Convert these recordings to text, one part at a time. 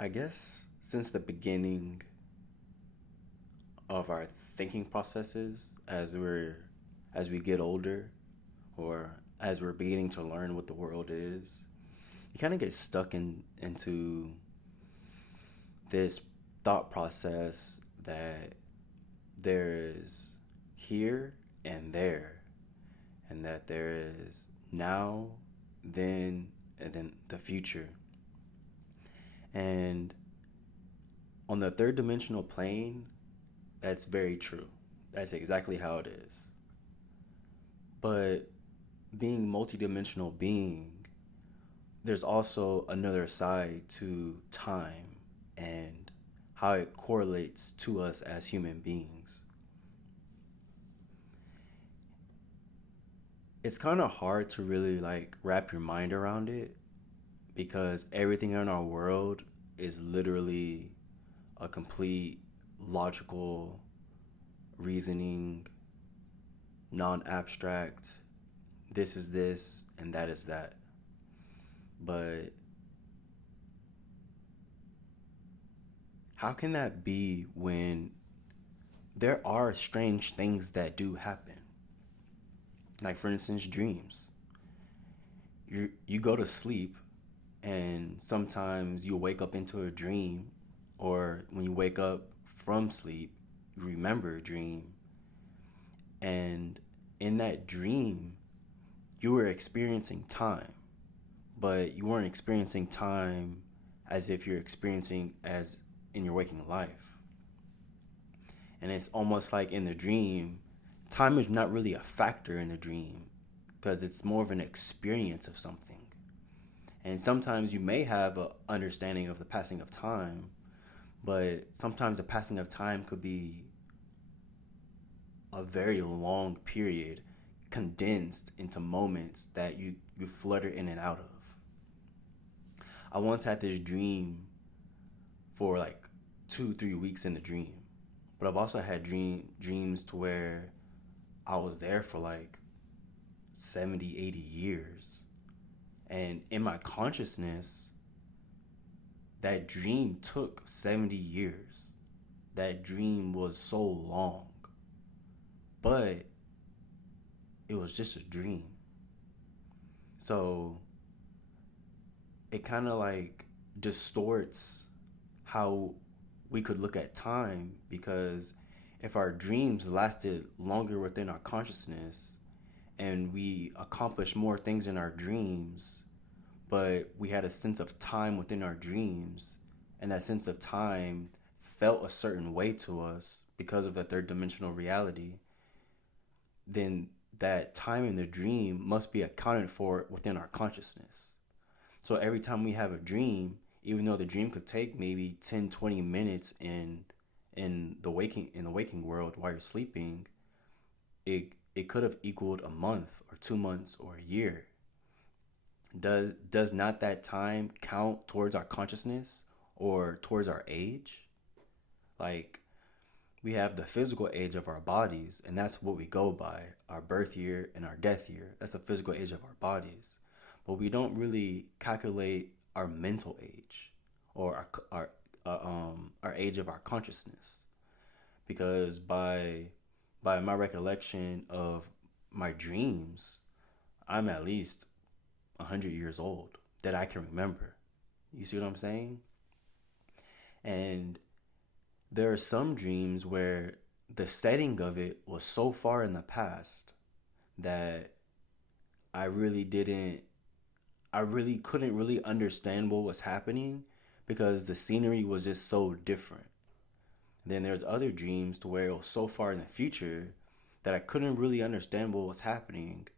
I guess since the beginning of our thinking processes as we get older or as we're beginning to learn what the world is, you kind of get stuck into this thought process that there is here and there, and that there is now, then, and then the future. And on the third dimensional plane, that's very true. That's exactly how it is. But being multidimensional being, there's also another side to time and how it correlates to us as human beings. It's kind of hard to really like wrap your mind around it because everything in our world is literally a complete logical reasoning, non-abstract, this is this and that is that. But how can that be when there are strange things that do happen? Like for instance, dreams. You go to sleep and sometimes you wake up into a dream, or when you wake up from sleep, you remember a dream, and in that dream you were experiencing time, but you weren't experiencing time as if you're experiencing as in your waking life. And it's almost like in the dream, time is not really a factor in the dream because it's more of an experience of something. And sometimes you may have an understanding of the passing of time, but sometimes the passing of time could be a very long period condensed into moments that you flutter in and out of. I once had this dream for like 2 3 weeks in the dream, but I've also had dreams to where I was there for like 70 80 years, and in my consciousness that dream took 70 years. That dream was so long, but it was just a dream. So it kind of like distorts how we could look at time, because if our dreams lasted longer within our consciousness and we accomplished more things in our dreams, but we had a sense of time within our dreams, and that sense of time felt a certain way to us because of the third dimensional reality, then that time in the dream must be accounted for within our consciousness. So every time we have a dream, even though the dream could take maybe 10 20 minutes in the waking world while you're sleeping, it could have equaled a month or 2 months or a year. Does not that time count towards our consciousness or towards our age? Like, we have the physical age of our bodies, and that's what we go by, our birth year and our death year. That's the physical age of our bodies. But we don't really calculate our mental age or our age of our consciousness, because by my recollection of my dreams, I'm at least 100 years old that I can remember. You see what I'm saying? And there are some dreams where the setting of it was so far in the past that I really didn't, I really couldn't really understand what was happening because the scenery was just so different. Then there's other dreams to where it was so far in the future that I couldn't really understand what was happening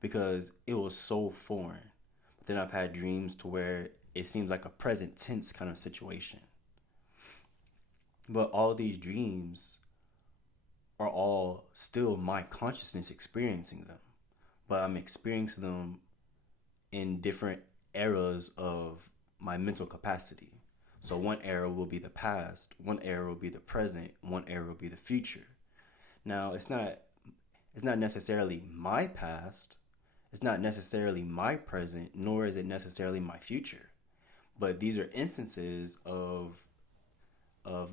because it was so foreign. But then I've had dreams to where it seems like a present tense kind of situation. But all these dreams are all still my consciousness experiencing them. But I'm experiencing them in different eras of my mental capacity. So one era will be the past, one era will be the present, one era will be the future. Now, it's not necessarily my past, it's not necessarily my present, nor is it necessarily my future. But these are instances of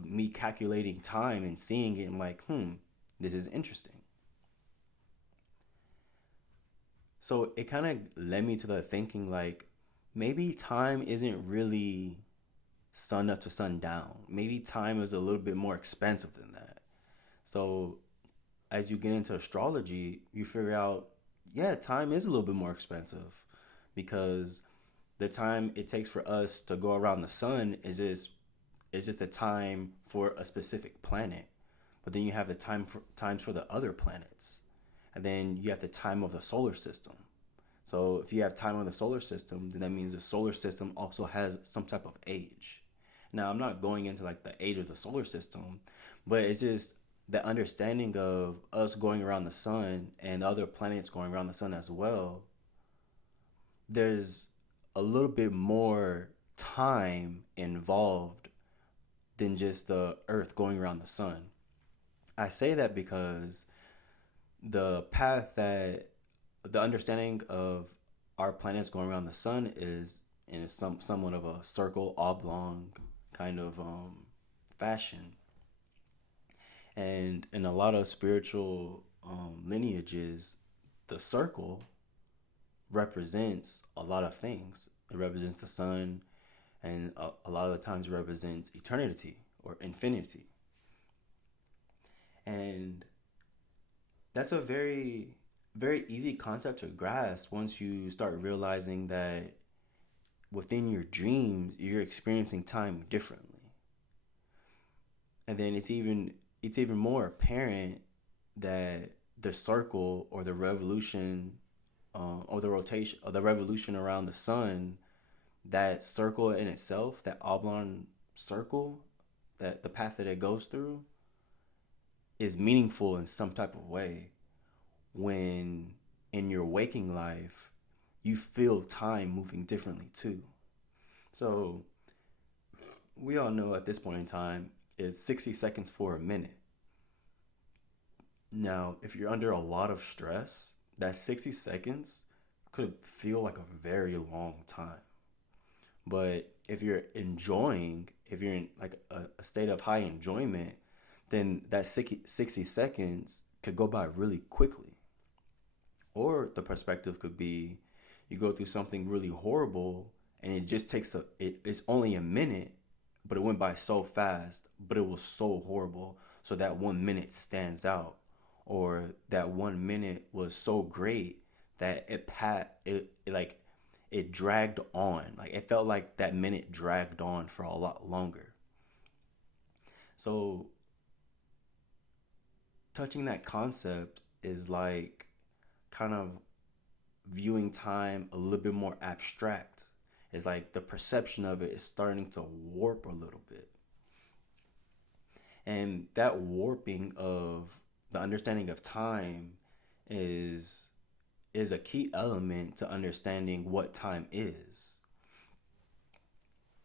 me calculating time and seeing it and like, this is interesting. So it kind of led me to the thinking like maybe time isn't really sun up to sun down. Maybe time is a little bit more expensive than that. So as you get into astrology, you figure out, yeah, time is a little bit more expensive because the time it takes for us to go around the sun is just the time for a specific planet. But then you have the times for the other planets, and then you have the time of the solar system. So if you have time on the solar system, then that means the solar system also has some type of age. Now I'm not going into like the age of the solar system, but it's just the understanding of us going around the sun and the other planets going around the sun as well. There's a little bit more time involved than just the Earth going around the sun. I say that because the path that the understanding of our planets going around the sun is in somewhat of a circle oblong kind of fashion, and in a lot of spiritual lineages, the circle represents a lot of things. It represents the sun, and a lot of the times it represents eternity or infinity. And that's a very, very easy concept to grasp once you start realizing that within your dreams, you're experiencing time differently. And then it's even more apparent that the circle or the revolution or the rotation or the revolution around the sun, that circle in itself, that oblong circle, that the path that it goes through is meaningful in some type of way when in your waking life you feel time moving differently too. So we all know at this point in time is 60 seconds for a minute. Now, if you're under a lot of stress, that 60 seconds could feel like a very long time. But if you're in like a state of high enjoyment, then that 60 seconds could go by really quickly. Or the perspective could be you go through something really horrible and it's only a minute, but it went by so fast, but it was so horrible. So that 1 minute stands out. Or that 1 minute was so great that it dragged on. Like it felt like that minute dragged on for a lot longer. So touching that concept is like kind of viewing time a little bit more abstract. It's like the perception of it is starting to warp a little bit. And that warping of the understanding of time is is a key element to understanding what time is.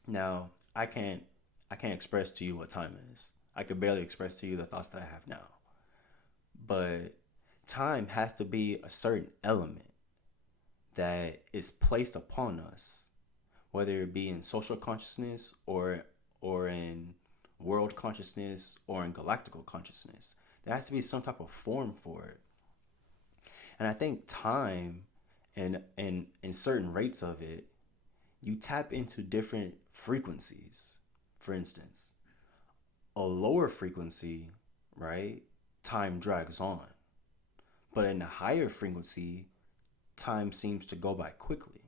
Now, I can't express to you what time is. I could barely express to you the thoughts that I have now. But time has to be a certain element that is placed upon us, whether it be in social consciousness or in world consciousness or in galactical consciousness. There has to be some type of form for it. And I think time and in certain rates of it, you tap into different frequencies. For instance, a lower frequency, right? Time drags on. But in a higher frequency, time seems to go by quickly.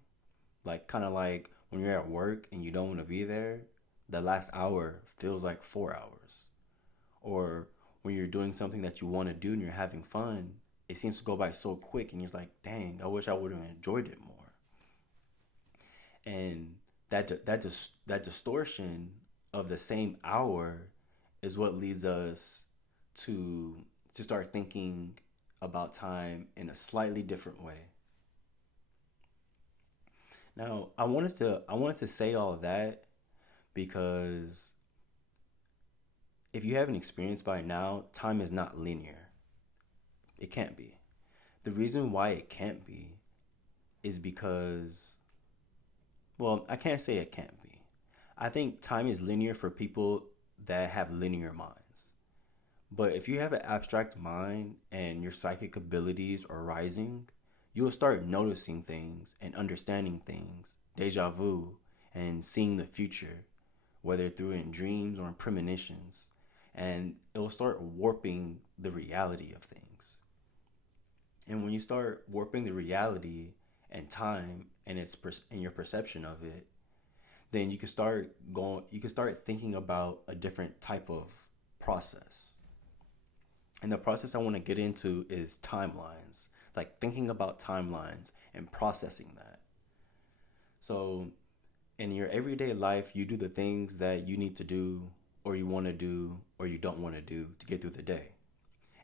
Like kind of like when you're at work and you don't want to be there, the last hour feels like 4 hours. Or when you're doing something that you want to do and you're having fun, it seems to go by so quick and you're like, dang, I wish I would have enjoyed it more. And that distortion of the same hour is what leads us to start thinking about time in a slightly different way. Now, I wanted to say all of that because if you haven't experienced by now, time is not linear. It can't be. The reason why it can't be is because, well, I can't say it can't be. I think time is linear for people that have linear minds. But if you have an abstract mind and your psychic abilities are rising, you will start noticing things and understanding things, deja vu, and seeing the future, whether through in dreams or in premonitions. And it will start warping the reality of things. And when you start warping the reality and time and and your perception of it, then you can start thinking about a different type of process. And the process I want to get into is timelines, like thinking about timelines and processing that. So, in your everyday life, you do the things that you need to do, or you want to do, or you don't want to do to get through the day.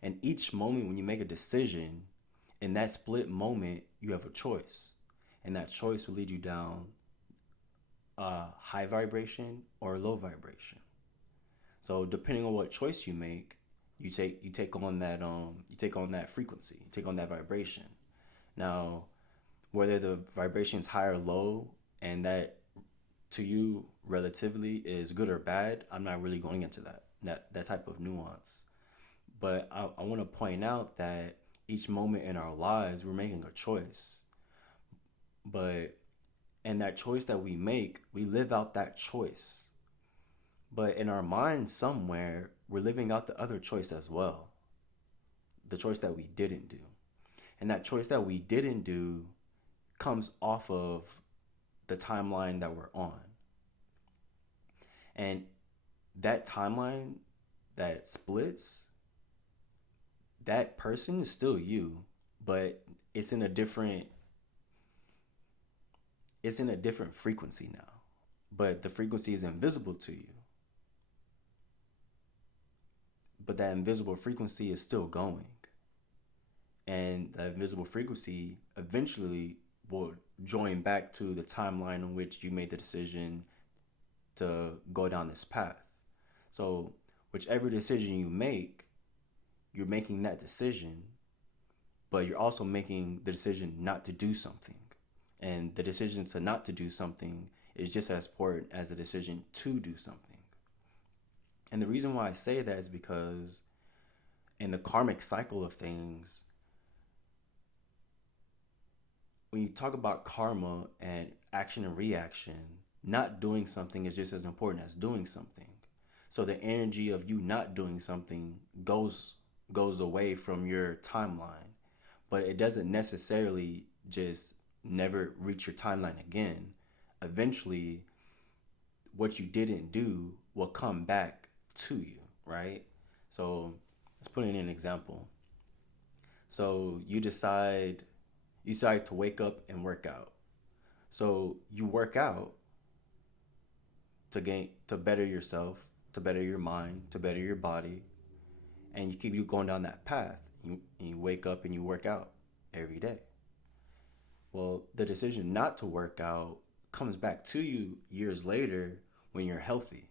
And each moment when you make a decision, in that split moment, you have a choice. And that choice will lead you down a high vibration or low vibration. So depending on what choice you make, you take on that frequency, you take on that vibration. Now, whether the vibration is high or low, and that to you relatively is good or bad, I'm not really going into that type of nuance. But I want to point out that each moment in our lives, we're making a choice. But in that choice that we make, we live out that choice. But in our mind, somewhere, we're living out the other choice as well, the choice that we didn't do. And that choice that we didn't do comes off of the timeline that we're on. And that timeline that splits, that person is still you, but it's in a different frequency now. But the frequency is invisible to you. But that invisible frequency is still going. And that invisible frequency eventually will join back to the timeline in which you made the decision to go down this path. So, whichever decision you make, you're making that decision, but you're also making the decision not to do something. And the decision to not to do something is just as important as the decision to do something. And the reason why I say that is because in the karmic cycle of things, when you talk about karma and action and reaction, not doing something is just as important as doing something. So the energy of you not doing something goes away from your timeline, but it doesn't necessarily just never reach your timeline again. Eventually, what you didn't do will come back to you, right? So let's put in an example. So you decide to wake up and work out. So you work out to better yourself, to better your mind, to better your body, and you going down that path. You wake up and you work out every day. Well, the decision not to work out comes back to you years later when you're healthy,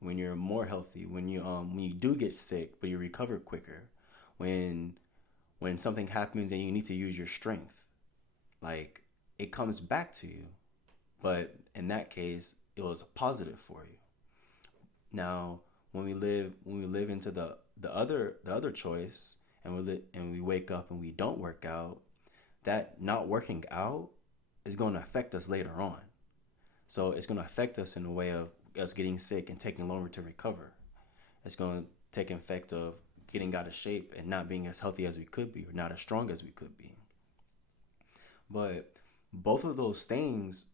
when you're more healthy, when you do get sick but you recover quicker, when something happens and you need to use your strength. Like, it comes back to you. But in that case, it was positive for you. Now, when we live into the other choice, and we wake up and we don't work out, that not working out is going to affect us later on. So it's going to affect us in a way of us getting sick and taking longer to recover. It's going to take an effect of getting out of shape and not being as healthy as we could be, or not as strong as we could be. But both of those things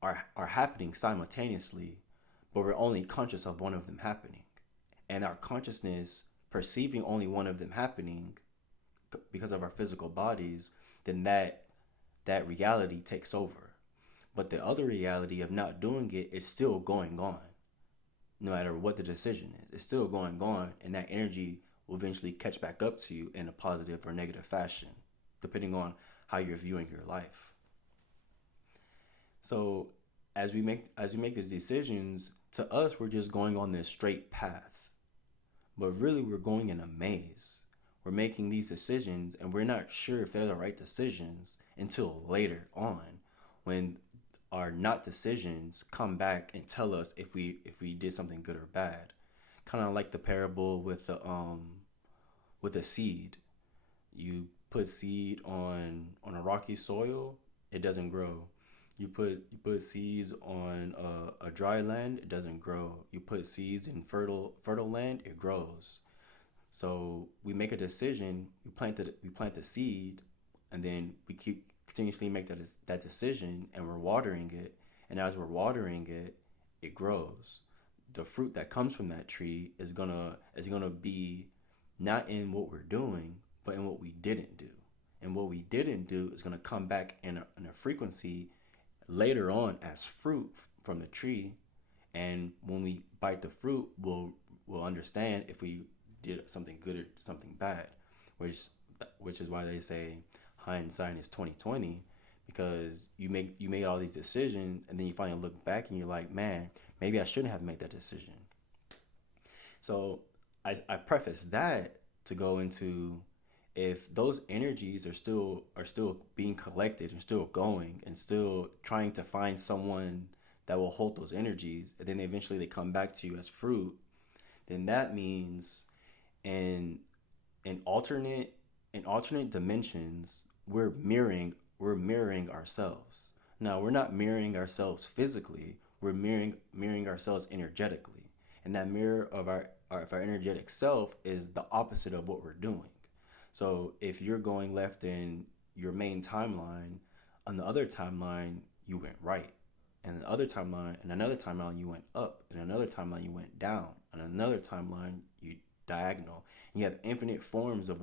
are happening simultaneously, but we're only conscious of one of them happening. And our consciousness perceiving only one of them happening because of our physical bodies, then that reality takes over. But the other reality of not doing it is still going on. No matter what the decision is, it's still going on, and that energy will eventually catch back up to you in a positive or negative fashion, depending on how you're viewing your life. So as we make these decisions, to us we're just going on this straight path. But really we're going in a maze. We're making these decisions and we're not sure if they're the right decisions until later on, when our not decisions come back and tell us if we did something good or bad. Kind of like the parable with a seed. You put seed on a rocky soil, it doesn't grow. You put seeds on a dry land, it doesn't grow. You put seeds in fertile land, it grows. So we make a decision, we plant the seed, and then we keep continuously make that decision, and we're watering it. And as we're watering it, it grows. The fruit that comes from that tree is gonna be not in what we're doing, but in what we didn't do. And what we didn't do is gonna come back in a frequency later on as fruit from the tree. And when we bite the fruit, we'll understand if we did something good or something bad, which which is why they say hindsight is 2020, because you made all these decisions and then you finally look back and you're like, man, maybe I shouldn't have made that decision. So I preface that to go into, if those energies are still being collected and still going and still trying to find someone that will hold those energies, and then eventually they come back to you as fruit, then that means in in alternate dimensions, we're mirroring ourselves. Now we're not mirroring ourselves physically, we're mirroring ourselves energetically. And that mirror of our energetic self is the opposite of what we're doing. So if you're going left in your main timeline, on the other timeline you went right. And the other timeline, and another timeline you went up, and another timeline you went down, and another timeline you diagonal. And you have infinite forms of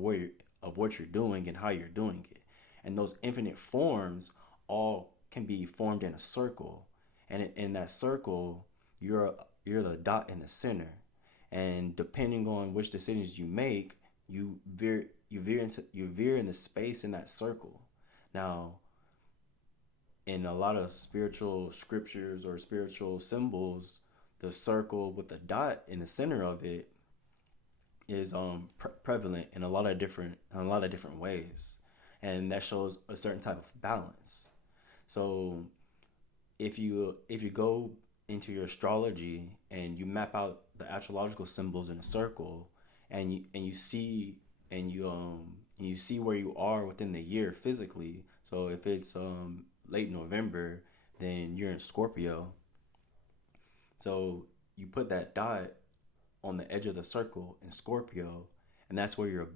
of what you're doing and how you're doing it. And those infinite forms all can be formed in a circle. And in that circle, you're the dot in the center. And depending on which decisions you make, you veer in the space in that circle. Now, in a lot of spiritual scriptures or spiritual symbols, the circle with the dot in the center of it is prevalent in a lot of different ways, and that shows a certain type of balance. So if you go into your astrology and you map out the astrological symbols in a circle, and you see and you see where you are within the year physically. So if it's late November, then you're in Scorpio. So you put that dot on the edge of the circle in Scorpio, and that's where your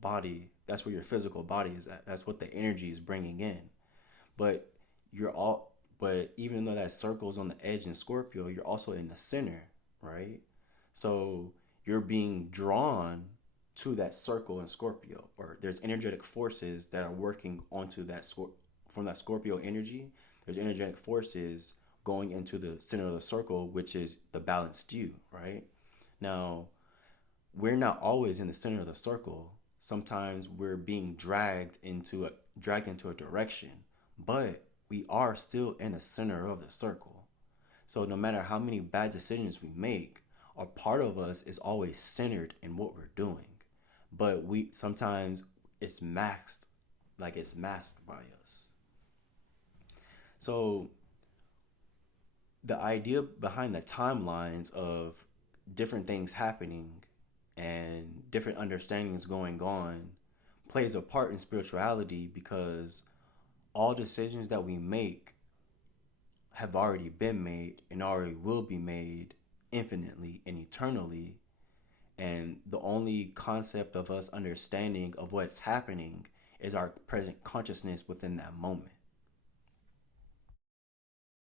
body, that's where your physical body is at. That's what the energy is bringing in. But you're all but even though that circle is on the edge in Scorpio, you're also in the center, right? So you're being drawn to that circle in Scorpio, or there's energetic forces that are working onto from that Scorpio energy. There's energetic forces going into the center of the circle, which is the balanced you, right? Now, we're not always in the center of the circle. Sometimes we're being dragged into a direction, but we are still in the center of the circle. So no matter how many bad decisions we make, a part of us is always centered in what we're doing. But we sometimes it's masked, like it's masked by us. So the idea behind the timelines of different things happening and different understandings going on plays a part in spirituality, because all decisions that we make have already been made and already will be made infinitely and eternally. And the only concept of us understanding of what's happening is our present consciousness within that moment.